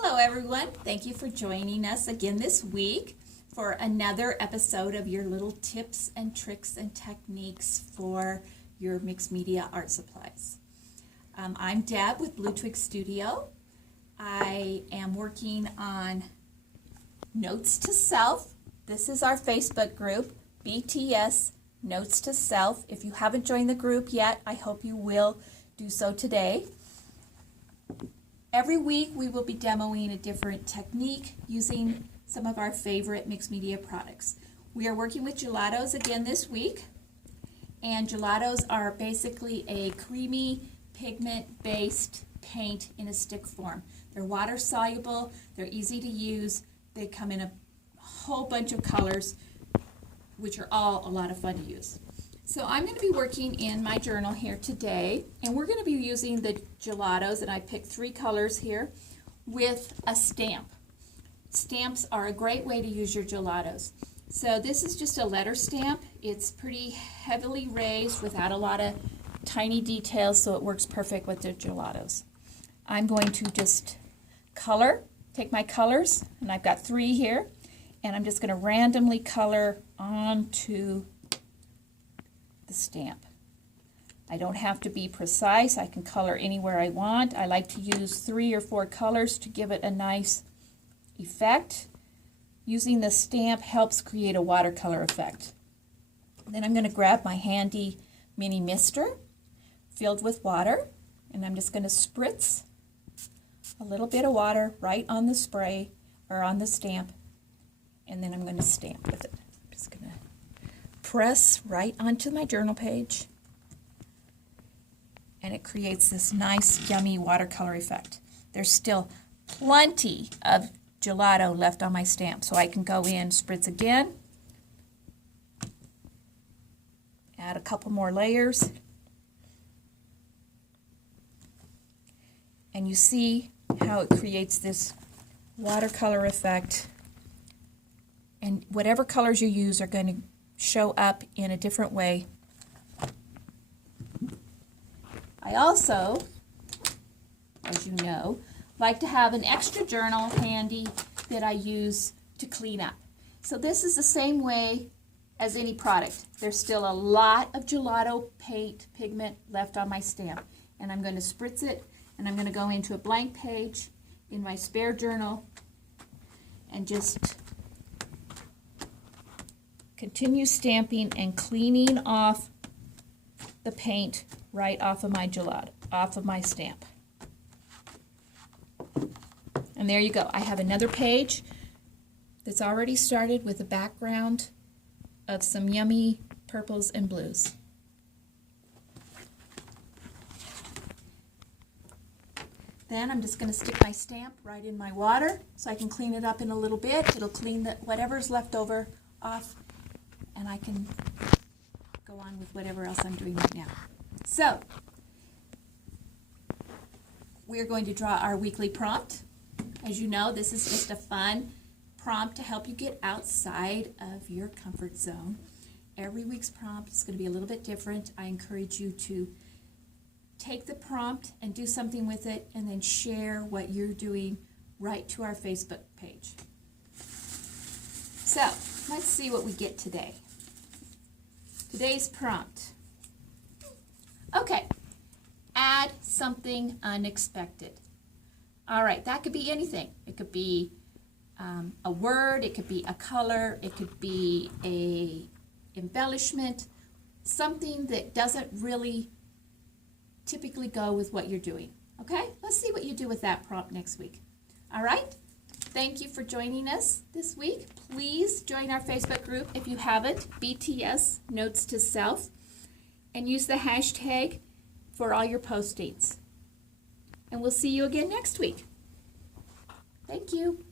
Hello everyone, thank you for joining us again this week for another episode of your little tips and tricks and techniques for your mixed media art supplies. I'm Deb with Blue Twig Studio. I am working on Notes to Self. This is our Facebook group, BTS Notes to Self. If you haven't joined the group yet, I hope you will do so today. Every week we will be demoing a different technique using some of our favorite mixed media products. We are working with Gelatos again this week, and Gelatos are basically a creamy pigment-based paint in a stick form. They're water soluble, they're easy to use, they come in a whole bunch of colors, which are all a lot of fun to use. So I'm going to be working in my journal here today, and we're going to be using the Gelatos, and I picked 3 colors here, with a stamp. Stamps are a great way to use your Gelatos. So this is just a letter stamp. It's pretty heavily raised without a lot of tiny details, so it works perfect with the Gelatos. I'm going to just take my colors, and I've got 3 here, and I'm just going to randomly color onto the stamp. I don't have to be precise. I can color anywhere I want. I like to use 3 or 4 colors to give it a nice effect. Using the stamp helps create a watercolor effect. Then I'm going to grab my handy mini mister filled with water, and I'm just going to spritz a little bit of water right on the spray or on the stamp, and then I'm going to stamp with it. I'm just going to press right onto my journal page, and it creates this nice yummy watercolor effect. There's still plenty of gelato left on my stamp, so I can go in, spritz again, add a couple more layers, and you see how it creates this watercolor effect, and whatever colors you use are going to show up in a different way. I also, as you know, like to have an extra journal handy that I use to clean up. So this is the same way as any product. There's still a lot of gelato paint pigment left on my stamp, and I'm going to spritz it, and I'm going to go into a blank page in my spare journal and just continue stamping and cleaning off the paint right off of my gelato, off of my stamp. And there you go. I have another page that's already started with a background of some yummy purples and blues. Then I'm just going to stick my stamp right in my water so I can clean it up in a little bit. It'll clean whatever's left over off, and I can go on with whatever else I'm doing right now. So, we're going to draw our weekly prompt. As you know, this is just a fun prompt to help you get outside of your comfort zone. Every week's prompt is going to be a little bit different. I encourage you to take the prompt and do something with it, and then share what you're doing right to our Facebook page. So, let's see what we get today. Today's prompt. Okay, add something unexpected. All right, that could be anything. It could be a word, it could be a color, it could be a embellishment, something that doesn't really typically go with what you're doing. Okay, let's see what you do with that prompt next week. All right, thank you for joining us this week. Please join our Facebook group if you haven't, BTS Notes to Self, and use the hashtag for all your postings. And we'll see you again next week. Thank you.